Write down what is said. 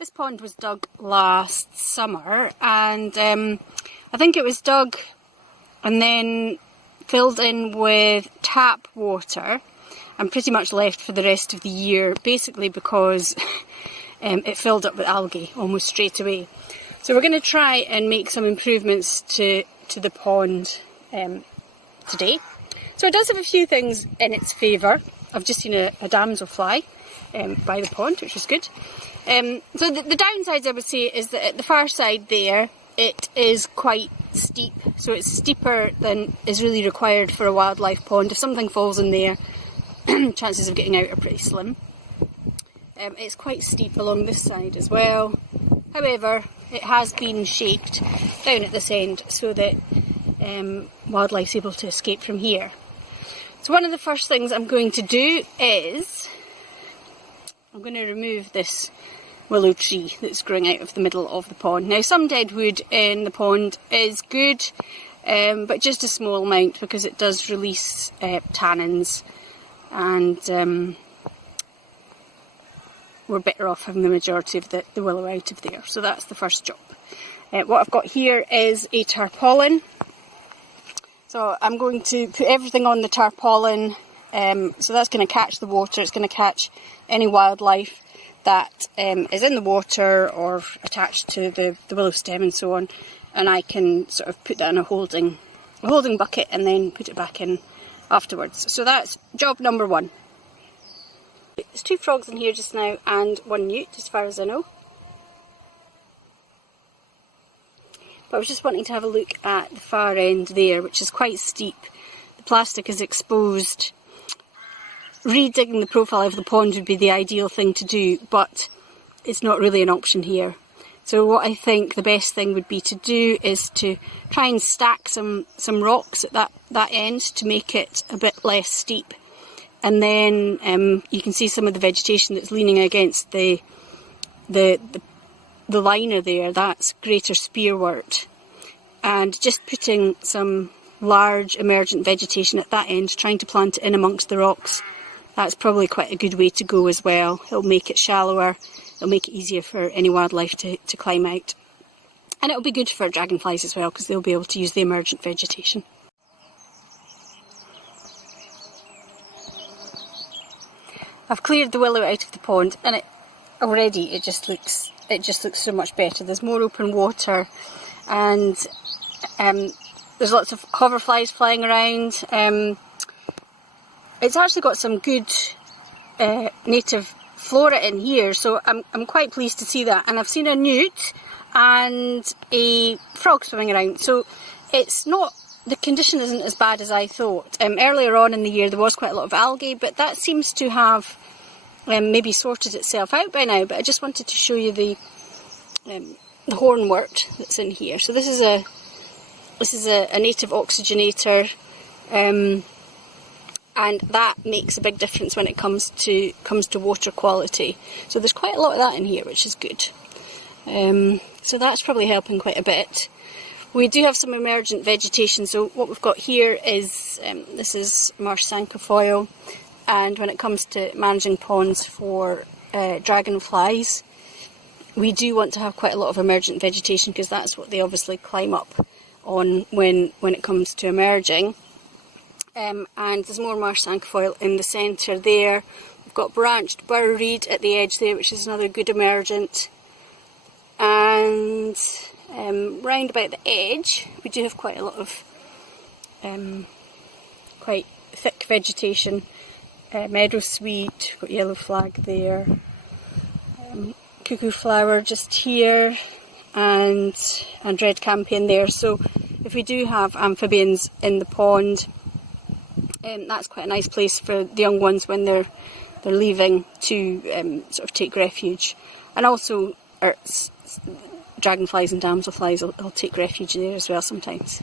This pond was dug last summer, and I think it was dug and then filled in with tap water and pretty much left for the rest of the year, basically because it filled up with algae almost straight away. So we're going to try and make some improvements to the pond today. So it does have a few things in its favour. I've just seen a damselfly by the pond, which is good. So the downsides, I would say, is that at the far side there, it is quite steep. So it's steeper than is really required for a wildlife pond. If something falls in there, chances of getting out are pretty slim. It's quite steep along this side as well. However, it has been shaped down at this end so that wildlife's able to escape from here. So one of the first things I'm going to do is I'm going to remove this willow tree that's growing out of the middle of the pond. Now, some dead wood in the pond is good, but just a small amount because it does release tannins, and we're better off having the majority of the willow out of there. So that's the first job. What I've got here is a tarpaulin. So I'm going to put everything on the tarpaulin, so that's going to catch the water, it's going to catch any wildlife that is in the water or attached to the willow stem and so on, and I can sort of put that in a holding bucket and then put it back in afterwards. So that's job number one. There's 2 frogs in here just now and 1 newt, as far as I know. But I was just wanting to have a look at the far end there, which is quite steep. The plastic is exposed. Redigging the profile of the pond would be the ideal thing to do, but it's not really an option here. So what I think the best thing would be to do is to try and stack some rocks at that end to make it a bit less steep. And then you can see some of the vegetation that's leaning against the liner there, that's greater spearwort. And just putting some large emergent vegetation at that end, trying to plant it in amongst the rocks, that's probably quite a good way to go as well. It'll make it shallower, it'll make it easier for any wildlife to climb out. And it'll be good for dragonflies as well, because they'll be able to use the emergent vegetation. I've cleared the willow out of the pond, and it just looks so much better. There's more open water, and there's lots of hoverflies flying around. It's actually got some good native flora in here, so I'm quite pleased to see that. And I've seen a newt and a frog swimming around, so it's not, the condition isn't as bad as I thought. Earlier on in the year there was quite a lot of algae, but that seems to have maybe sorted itself out by now. But I just wanted to show you the hornwort that's in here. So this is a native oxygenator, and that makes a big difference when it comes to water quality. So there's quite a lot of that in here, which is good. So that's probably helping quite a bit. We do have some emergent vegetation, so what we've got here is, this is marsh cinquefoil, and when it comes to managing ponds for dragonflies, we do want to have quite a lot of emergent vegetation, because that's what they obviously climb up on when it comes to emerging. And there's more marsh cinquefoil in the centre there. We've got branched burrweed at the edge there, which is another good emergent. And round about the edge, we do have quite a lot of quite thick vegetation. Meadowsweet, got yellow flag there, cuckoo flower just here, and red campion there. So if we do have amphibians in the pond, that's quite a nice place for the young ones when they're leaving to sort of take refuge. And also dragonflies and damselflies will take refuge there as well sometimes.